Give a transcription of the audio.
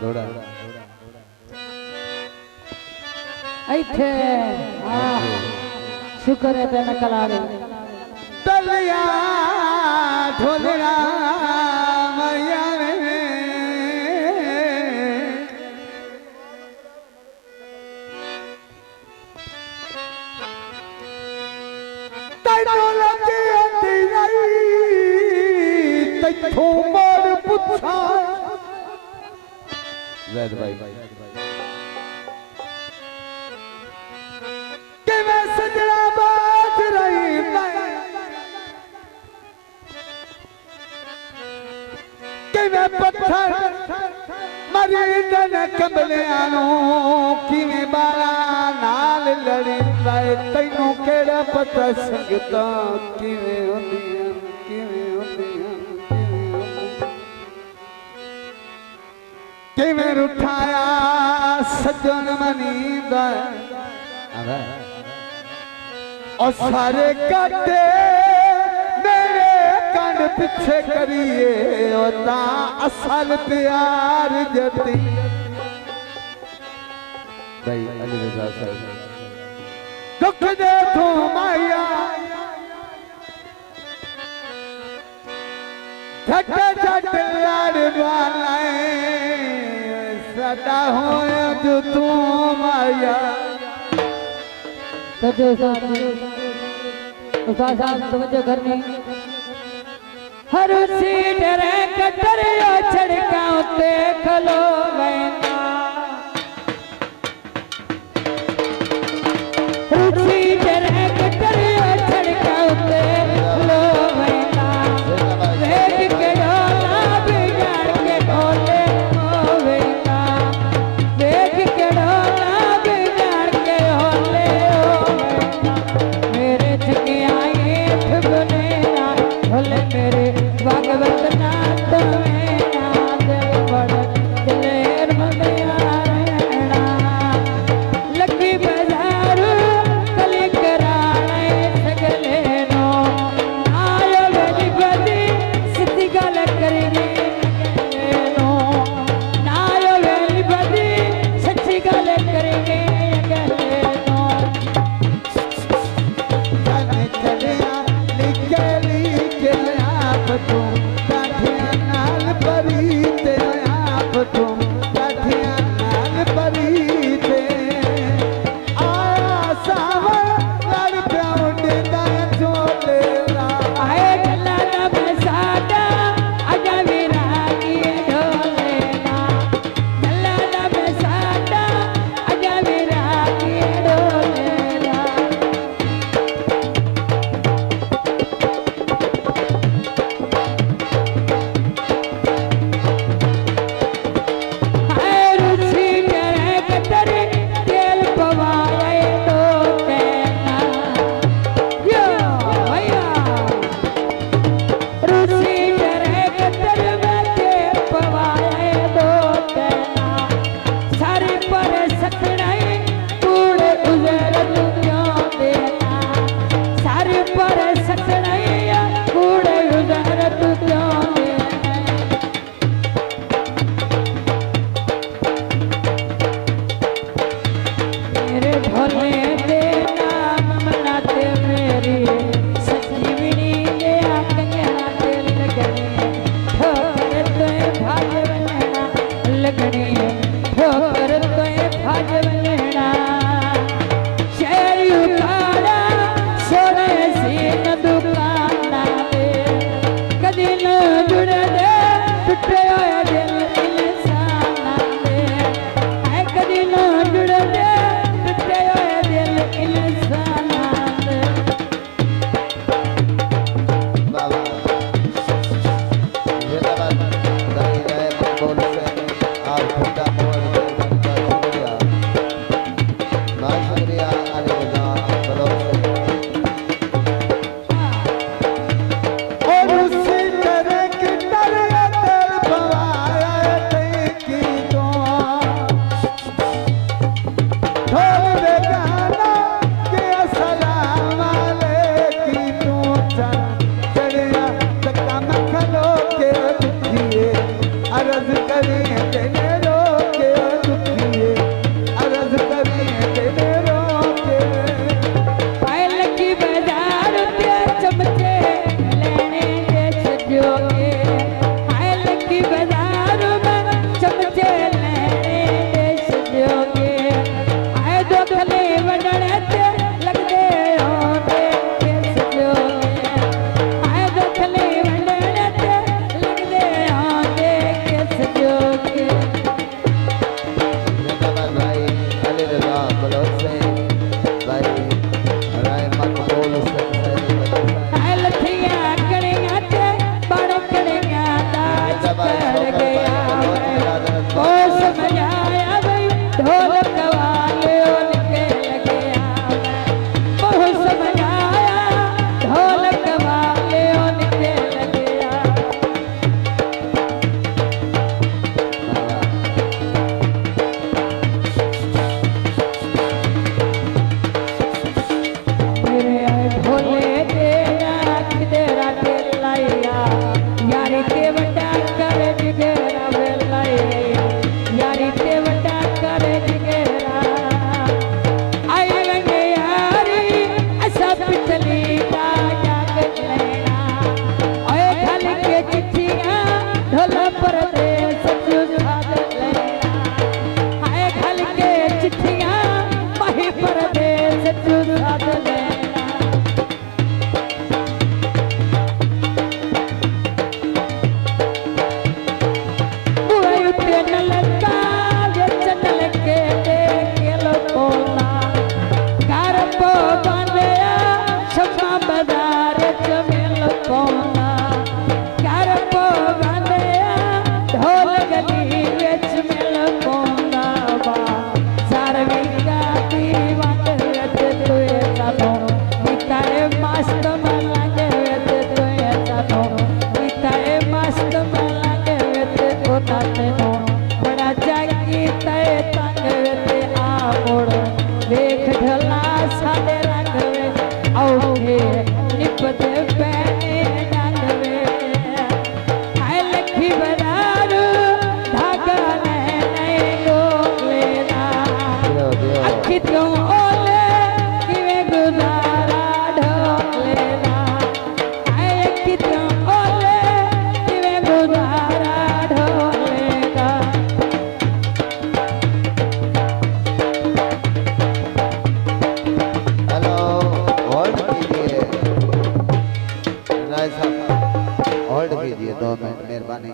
दौड़ा ऐथे शुक्र है तेन कलारे तलिया ढोलरा मैया मोर पुछा जैद भाई कि मैं सजना बाज रही कि मैं पत्थर मरी दन कमले आनो कि मैं बाला नाल लड़ी लाए तैनू केड़ा पता संगता कि मैं कि मैं उठाया सजन मनीदा और सारे काटे मेरे कान पीछे करिए और ता असल प्यार जती भाई अली रजा साहब दुख दे तू माया झट झट लाड़ वालाए सदा हो जो तू माया तजो साहब तुझे घर में हर सीट रे कतरियो छड़काओ ते खलो बैना हर सीट रे कतरियो छड़काओ ते खलो बैना देख के डोला बिगाड़ के ढोले होवेना देख के डोला बिगाड़ के ढोले होवेना मेरे छके आए ठगने ना भले मेरे भागवत ना तुम्हें ना दिल बड़ दिलेर मदिया रहना लकी बाजार कली कराए सगले नो आयो मेरी बदी सिद्धि गल करेगी नो आयो मेरी बदी सच्ची गल करेगी गले नो जाने चलिया लिखे लिखे आप तुम काठिया नाल परीते आप तुम काठिया नाल परीते आया सावर लड़ प्याउंडे दा झोले ला आए गला ना बसादा आजा वीरा की ढोले ना गला ना बसादा आजा वीरा की ढोले ना हाय रुचि करे कतरे तेल पवाए तो कहना यो भैया रुचि करे कतर में तेल पवाए तो कहना सारे पर सतनाई कूड़े उजर तू क्यों देना सारे पर सतनाई कूड़े उजर तू क्यों देना मेरे भोले दे नाम मनाते मेरी संजीवनी दे कंगना तेल लगने ठोकर तो भाज बनना लगने ठोकर तो भाज बनना शेर उखाड़ा सोने सीन दुकाना दे कदी न जुड़ दे टूटे होए दिल इंसाना दे है कदी न जुड़ दे टूटे होए दिल इंसाना दे बाबा जिंदाबाद दाई राय बोल से आप छोटा मोड़ शुक्रिया ना शुक्रिया अली रजा बलोच और उसी तरह की तरह तेल पवाया ते की तो ढोल दे गाना के अस्सलाम वालेकुम तू सच्चू साथ लेना बुआई उते नलका वेचन लगे के लोकोना घर पो बांधया शमा बाजार चमेल कोना घर पो बांधया ढोल गली वेच मेल कोना बा सारवी का दीवान वेच तोए जानो पिताए मस्त मलागे वेच तोए जानो पिताए मस्त मलागे वेच कोना तेनो बड़ा जागी तय तंग वेच आ मोड़ देख ढला सादे रंग वे औखे निपते पहने डांग वे आय लखी बरारू धागा नहीं डोलेना अखी तो ओले किवे गुजारा ढोलेना आय अखी तो ओले किवे गुजारा ढोलेगा हेलो होल्ड कीजिए राय साहब होल्ड कीजिए 2 मिनट मेहरबानी